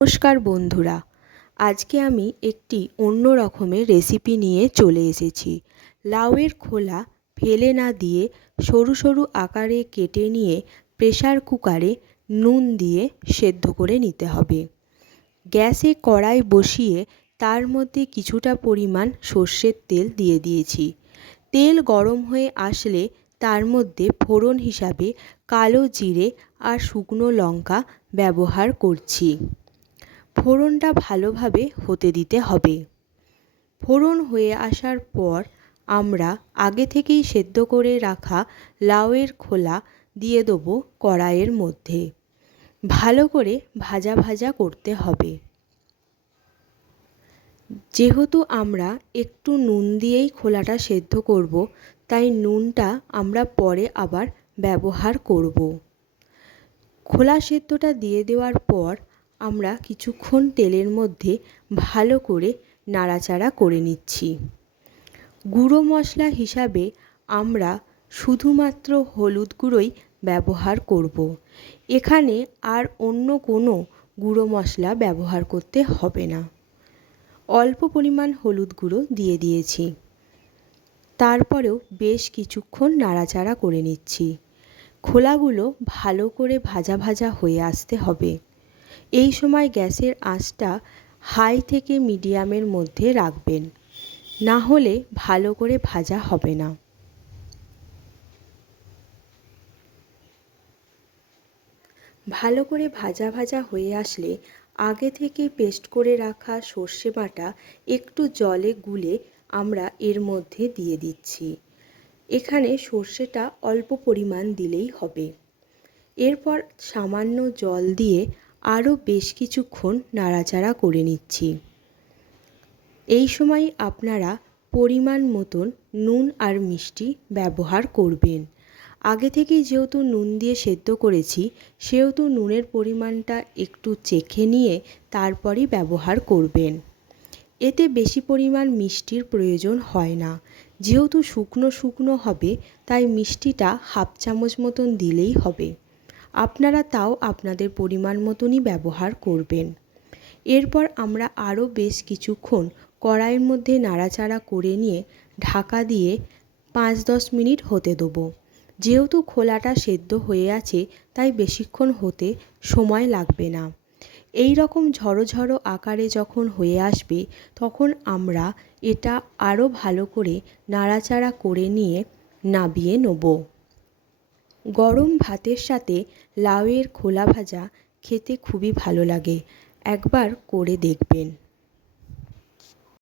নমস্কার বন্ধুরা, আজকে আমি একটি অন্য রকমের রেসিপি নিয়ে চলে এসেছি। লাউয়ের খোলা ফেলে না দিয়ে সরু সরু আকারে কেটে নিয়ে প্রেশার কুকারে নুন দিয়ে সেদ্ধ করে নিতে হবে। গ্যাসে কড়াই বসিয়ে তার মধ্যে কিছুটা পরিমাণ সর্ষের তেল দিয়ে দিয়েছি। তেল গরম হয়ে আসলে তার মধ্যে ফোড়ন হিসাবে কালো জিরে আর শুকনো লঙ্কা ব্যবহার করছি। ফোড়নটা ভালোভাবে হতে দিতে হবে। ফোড়ন হয়ে আসার পর আমরা আগে থেকেই সেদ্ধ করে রাখা লাউয়ের খোলা দিয়ে দেবো কড়াইয়ের মধ্যে। ভালো করে ভাজা ভাজা করতে হবে। যেহেতু আমরা একটু নুন দিয়েই খোলাটা সেদ্ধ করব, তাই নুনটা আমরা পরে আবার ব্যবহার করব। খোলা সেদ্ধটা দিয়ে দেওয়ার পর আমরা কিছুক্ষণ তেলের মধ্যে ভালো করে নাড়াচাড়া করে নিচ্ছি। গুঁড়ো মশলা হিসাবে আমরা শুধুমাত্র হলুদ গুঁড়োই ব্যবহার করব। এখানে আর অন্য কোনো গুঁড়ো মশলা ব্যবহার করতে হবে না। অল্প পরিমাণ হলুদ গুঁড়ো দিয়ে দিয়েছি। তারপরেও বেশ কিছুক্ষণ নাড়াচাড়া করে নিচ্ছি। খোলাগুলো ভালো করে ভাজা ভাজা হয়ে আসতে হবে। এই সময় গ্যাসের আঁচটা হাই থেকে মিডিয়ামের মধ্যে রাখবেন। না হলে ভালো করে ভাজা হবে না। ভালো করে ভাজা ভাজা হয়ে আসলে আগে থেকে পেস্ট করে রাখা সর্ষে বাটা একটু জলে গুলে আমরা এর মধ্যে দিয়ে দিচ্ছি। এখানে সর্ষেটা অল্প পরিমাণ দিলেই হবে। এরপর সামান্য জল দিয়ে আরও বেশ কিছুক্ষণ নাড়াচাড়া করে নিচ্ছি। এই সময় আপনারা পরিমাণ মতন নুন আর মিষ্টি ব্যবহার করবেন। আগে থেকেই যেহেতু নুন দিয়ে সেদ্ধ করেছি, সেহেতু নুনের পরিমাণটা একটু চেখে নিয়ে তারপরই ব্যবহার করবেন। এতে বেশি পরিমাণ মিষ্টির প্রয়োজন হয় না। যেহেতু শুকনো শুকনো হবে, তাই মিষ্টিটা হাফ চামচ মতন দিলেই হবে। আপনারা তাও আপনাদের পরিমাণ মতনই ব্যবহার করবেন। এরপর আমরা আরও বেশ কিছুক্ষণ কড়াইয়ের মধ্যে নাড়াচাড়া করে নিয়ে ঢাকা দিয়ে পাঁচ দশ মিনিট হতে দেবো। যেহেতু খোলাটা সেদ্ধ হয়ে আছে, তাই বেশিক্ষণ হতে সময় লাগবে না। এই রকম ঝরো ঝরো আকারে যখন হয়ে আসবে, তখন আমরা এটা আরও ভালো করে নাড়াচাড়া করে নিয়ে নাবিয়ে নেব। গরম ভাতের সাথে লাউয়ের খোলা ভাজা খেতে খুবই ভালো লাগে। একবার করে দেখবেন।